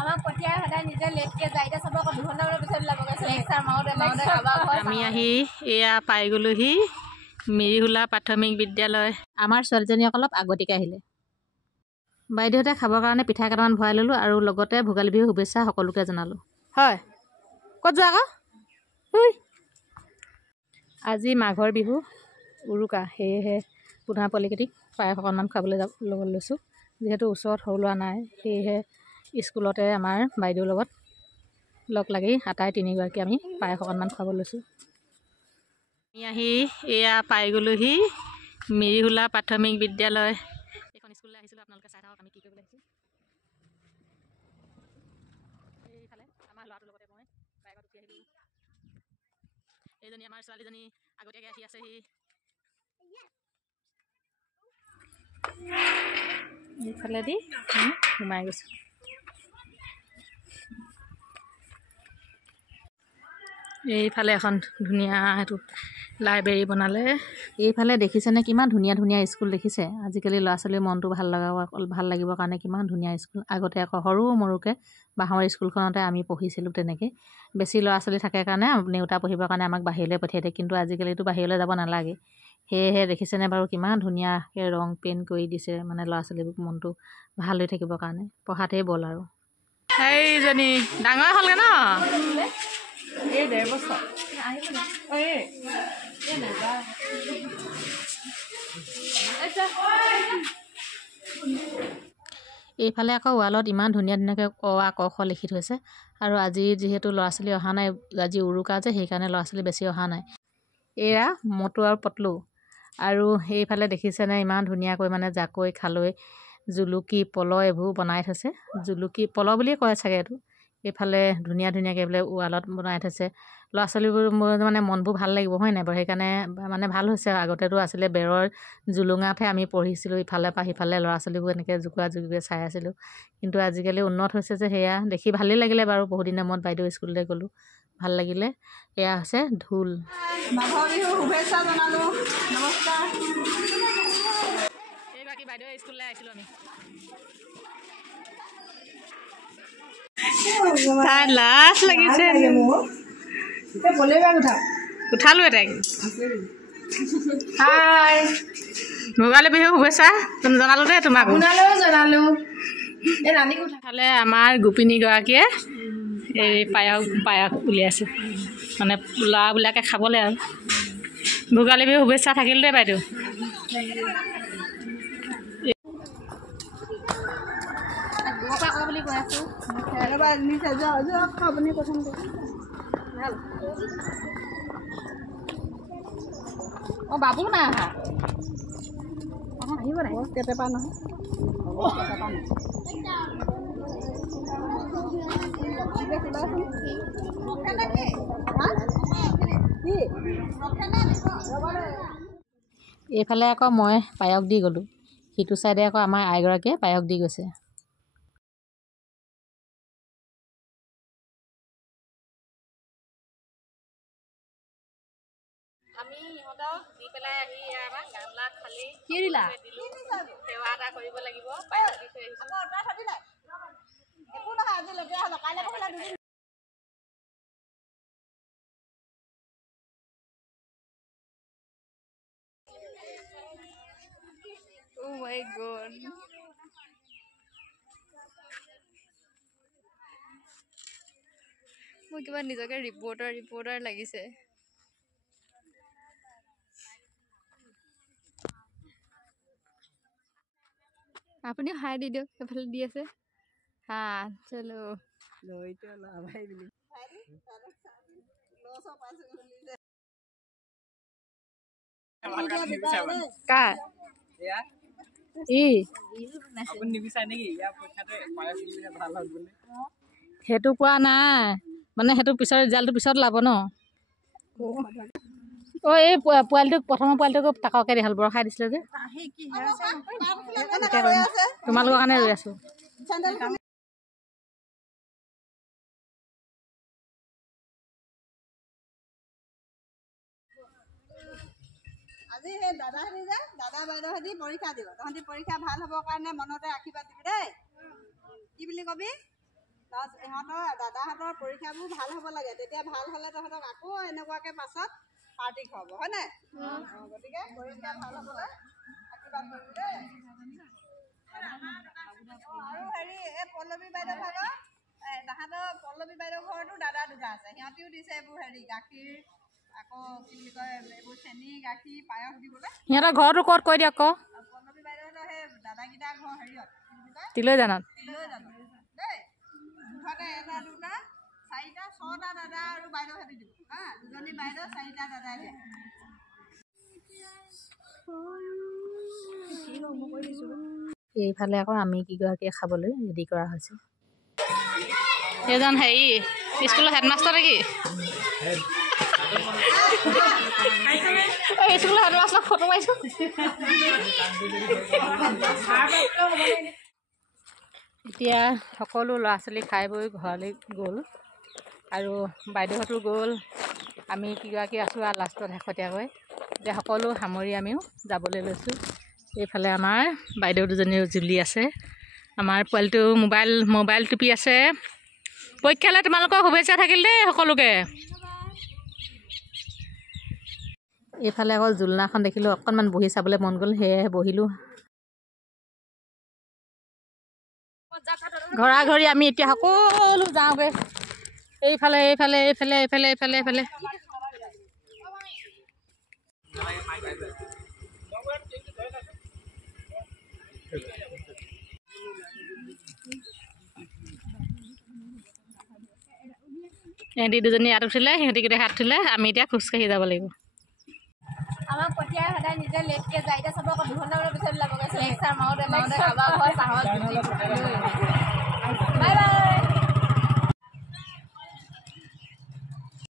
আমাক পঠিয়াই সদায় নিজে লেটকে যায় এতিয়া সব আকৌ 2 ঘণ্টাৰ পিছত লাগবে লেকচাৰ মাউতে আমি আহি এয়া পাই গ'লোহি মিৰিহুলা প্ৰাথমিক বিদ্যালয়। আমাৰ ছোৱালীজনী অলপ আগতীয়াকৈ আহিলে। বাইদেউহঁতে খাবৰ কাৰণে পিঠা কেইটামান ভৰাই ল'লোঁ আৰু লগতে ভোগালী বিহুৰ শুভেচ্ছা সকলোকে জনালোঁ। হয় ক'ত যোৱা আকৌ? আজি মাঘৰ বিহু উৰুকা, সেয়েহে পোধা পোৱালিকেইটিক পায়স অকণমান খাবলৈ ল'ব লৈছোঁ। যিহেতু ওচৰত সৰু ল'ৰা নাই, সেয়েহে স্কুলতে আমাৰ বাইদেউৰ লগত লগ লাগি আটাই 3গৰাকী আমি পায়স অকণমান খাব লৈছোঁ। আমি আহি এয়া পাই গ'লোহি মিৰিহুলা প্ৰাথমিক বিদ্যালয়। এইখন স্কুললৈ আহিছিলোঁ, আপোনালোকে চাই থাকক আমি কি কৰিবলৈ আহিছোঁ। এইফালে আমাৰ ল'ৰাটোৰ লগতে মই বাইকত উঠি আহিলোঁ। এইজনী আমাৰ ছোৱালীজনী আগতীয়াকৈ আহি আছেহি। এইফালেদি সোমাই গৈছোঁ। এইফালে এখন ধুনীয়া সেইটো লাইব্ৰেৰী বনালে। এইফালে দেখিছেনে কিমান ধুনীয়া ধুনীয়া স্কুল দেখিছে। আজিকালি ল'ৰা ছোৱালীৰ মনটো ভাল লাগিবৰ কাৰণে কিমান ধুনীয়া স্কুল। আগতে আকৌ সৰু মৰুকৈ বাঁহৰ স্কুলখনতে আমি পঢ়িছিলোঁ। তেনেকৈ বেছি ল'ৰা ছোৱালী থাকে কাৰণে নেওতা পঢ়িবৰ কাৰণে আমাক বাহিৰলৈ পঠিয়াই দিয়ে, কিন্তু আজিকালিতো বাহিৰলৈ যাব নালাগে। সেয়েহে দেখিছেনে বাৰু কিমান ধুনীয়াকৈ ৰং পেইণ্ট কৰি দিছে, মানে ল'ৰা ছোৱালীবোৰ মনটো ভাল হৈ থাকিবৰ কাৰণে। পঢ়াতেই বল আৰু। সেইজনী ডাঙৰ হ'লগৈ ন? এই 1.5 বছৰ। এইফালে আকৌ ৱালত ইমান ধুনীয়া ধুনীয়াকৈ অ আ ক খ লিখি থৈছে। আৰু আজি যিহেতু ল'ৰা ছোৱালী অহা নাই, আজি উৰুকা যে, সেইকাৰণে ল'ৰা ছোৱালী বেছি অহা নাই। এয়া মটু আৰু পটলু। আৰু সেইফালে দেখিছেনে ইমান ধুনীয়াকৈ মানে জাকৈ, খালৈ, জুলুকি, পল এইবোৰ বনাই থৈছে। জুলুকি পল বুলিয়ে কয় চাগে এইটো। এইফালে ধুনীয়া ধুনীয়াকৈ বোলে ৱালত বনাই থৈছে। ল'ৰা ছোৱালীবোৰ মানে মনবোৰ ভাল লাগিব হয় নাই বাৰু? সেইকাৰণে মানে ভাল হৈছে। আগতেতো আছিলে বেৰৰ জুলুঙাতহে আমি পঢ়িছিলোঁ, ইফালে পৰা সিফালে ল'ৰা ছোৱালীবোৰ এনেকৈ জোকোৱা জোকোৱে চাই আছিলোঁ। কিন্তু আজিকালি উন্নত হৈছে যে, সেয়া দেখি ভালেই লাগিলে বাৰু। বহুদিনৰ মূৰত বাইদেউ স্কুললৈ গ'লোঁ, ভাল লাগিলে। এয়া হৈছে ঢোল। মাঘৰ বিহুৰ শুভেচ্ছা জনালোঁ, নমস্কাৰ। এইগৰাকী বাইদেউ স্কুললৈ আহিছিলোঁ আমি। তাই লাজ লাগিছে। উঠালো এটাক। হাই, ভোগালী বিহুৰ শুভেচ্ছা জনালোঁ দেই তোমাক। আপোনালৈও জনালোঁ। এই ৰাণীক ইফালে আমাৰ গোপিনীগৰাকীয়ে এই পায়স উলিয়াইছে, মানে ল'ৰাবিলাকে খাবলৈ আৰু। ভোগালী বিহুৰ শুভেচ্ছা থাকিল দেই বাইদেউ। বুলি কৈ আছোঁ। অঁ বাবু নাই অহা। আহিব নাই কেতিয়াবা নহয়। এইফালে আকৌ মই পায়স দি গ'লোঁ, সিটো চাইডে আকৌ আমাৰ আইগৰাকীয়ে পায়স দি গৈছে। আমি ইহঁতক দি পেলাই আহি আমাৰ গামলা খালি দিলোঁ, সেৱা এটা কৰিব লাগিব। পায়স দি থৈ আহিছোঁ। Oh my God. মোৰ কিবা নিজকে ৰিপৰ্টাৰ লাগিছে। আপুনি হাই দি দিয়ক, সেইফালে দি আছে। হা চলো কাৰ সেইটো কোৱা নাই, মানে সেইটো পিছত ৰিজাল্টটো পিছত ওলাব ন। অঁ এই পোৱালিটোক প্ৰথমৰ পোৱালিটোক তাকৰকৈ দিয়া হ'ল, বৰষাই দিছিলে যে। তোমালোকৰ কাৰণে ৰৈ আছোঁ। আজি সেই দাদাহঁতি যে দাদা বাইদেউহঁতি পৰীক্ষা দিব। তহঁতি পৰীক্ষা ভাল হ'বৰ কাৰণে মনতে আশীৰ্বাদ দিবি দেই। কি বুলি কবি? ইহঁতৰ দাদাহঁতৰ পৰীক্ষাবোৰ ভাল হ'ব লাগে, তেতিয়া ভাল হ'লে তহঁতক আকৌ এনেকুৱাকৈ পাছত পাৰ্টি খুৱাব হয় নাই? গতিকে পৰীক্ষা ভাল হ'বলৈ আশীৰ্বাদ কৰিবি দেই। আৰু হেৰি এই পল্লৱী বাইদেউ ভাগৰ তাহাঁতৰ পল্লৱী বাইদেউ ঘৰতো দাদা দুটা আছে, সিহঁতিও দিছে এইবোৰ হেৰি গাখীৰ আকৌ কি বুলি কয় এইবোৰ চেনি গাখীৰ পায়স দিবলৈ। সিহঁতৰ ঘৰটো ক'ত কৈ দিয়ক আকৌ। পল্লৱী বাইদেউহঁতৰ সেই দাদাকেইটাৰ ঘৰ হেৰিয়ত তিলৈ জানত দেই। মুঠতে এটা দুটা 4টা 6টা দাদা আৰু বাইদেউহঁতি দিব হা, 2জনী বাইদেউ 4টা দাদাই দিয়ে। এইফালে আকৌ আমি কেইগৰাকীয়ে খাবলৈ ৰেডি কৰা হৈছে। এইজন হেৰি স্কুলৰ হেডমাষ্টাৰ নেকি? স্কুলৰ হেডমাষ্টাৰ ফটো মাৰিছোঁ। এতিয়া সকলো ল'ৰা ছোৱালী খাই বৈ ঘৰলৈ গ'ল আৰু বাইদেউহঁতো গ'ল, আমি কেইগৰাকী আছোঁ আৰু লাষ্টত শেহতীয়াকৈ। এতিয়া সকলো সামৰি আমিও যাবলৈ লৈছোঁ। এইফালে আমাৰ বাইদেউ দুজনীও জুলি আছে, আমাৰ পোৱালিটো মোবাইল টিপি আছে। পৰীক্ষালৈ তোমালোকৰ শুভেচ্ছা থাকিল দেই সকলোকে। এইফালে আকৌ জোলনাখন দেখিলোঁ, অকণমান বহি চাবলৈ মন গ'ল, সেয়েহে বহিলোঁ। ঘৰা ঘৰি আমি এতিয়া সকলো যাওঁগৈ। এইফালে এইফালে এইফালে এইফালে এইফালে এইফালে সিহঁতি দুজনী ইয়াত উঠিলে, সিহঁতি গোটেই হাত উঠিলে, আমি এতিয়া খোজকাঢ়ি যাব লাগিব। আমাক পঠিয়াই সদায় নিজে লেটকৈ যায়, এতিয়া চব আকৌ 2 ঘণ্টামানৰ পিছত ওলাব গৈছে। লেকচাৰ মাৰোঁতে আমাৰ ঘৰ চাহত বাই বাই।